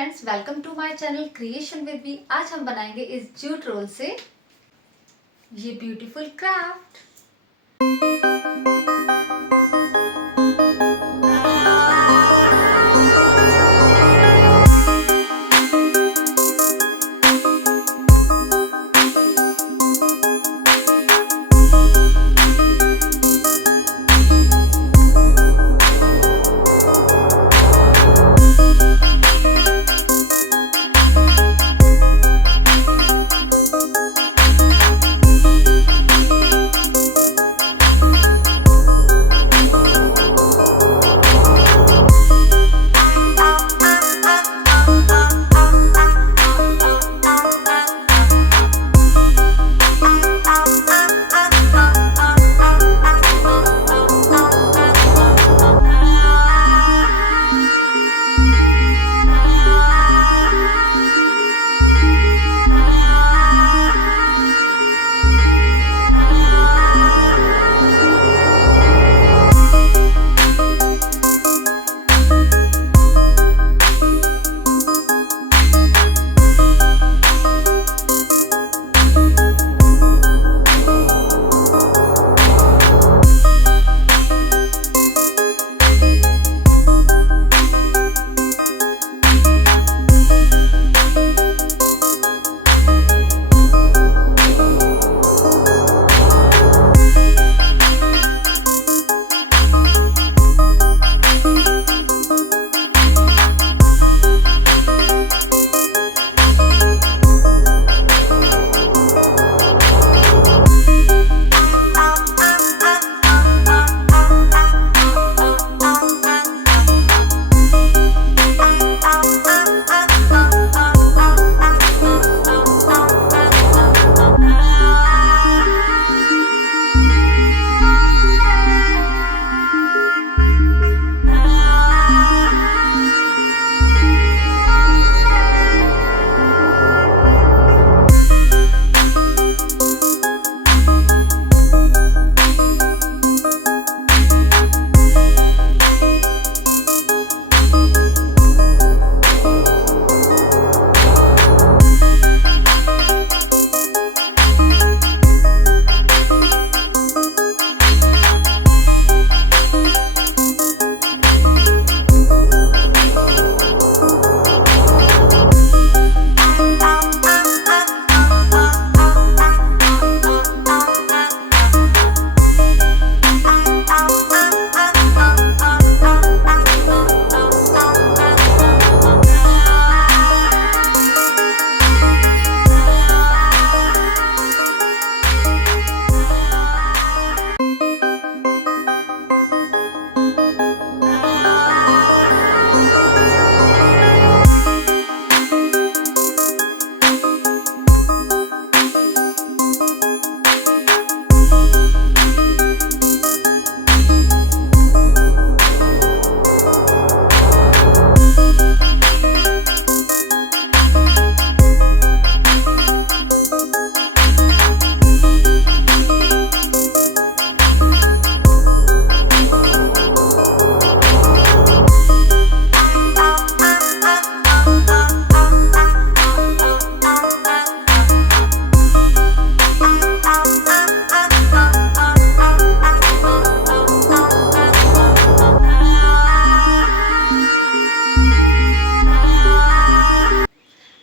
Friends, welcome to my channel creation with me. आज हम बनाएंगे इस जूट रोल से ये beautiful craft.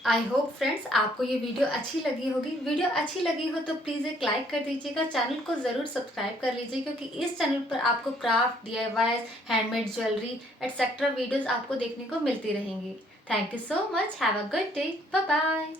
I hope friends आपको ये वीडियो अच्छी लगी होगी। वीडियो अच्छी लगी हो तो प्लीज़ एक लाइक कर दीजिएगा, चैनल को ज़रूर सब्सक्राइब कर लीजिए क्योंकि इस चैनल पर आपको craft, DIY, handmade jewellery etcetera videos आपको देखने को मिलती रहेंगी। Thank you so much. Have a good day. Bye bye.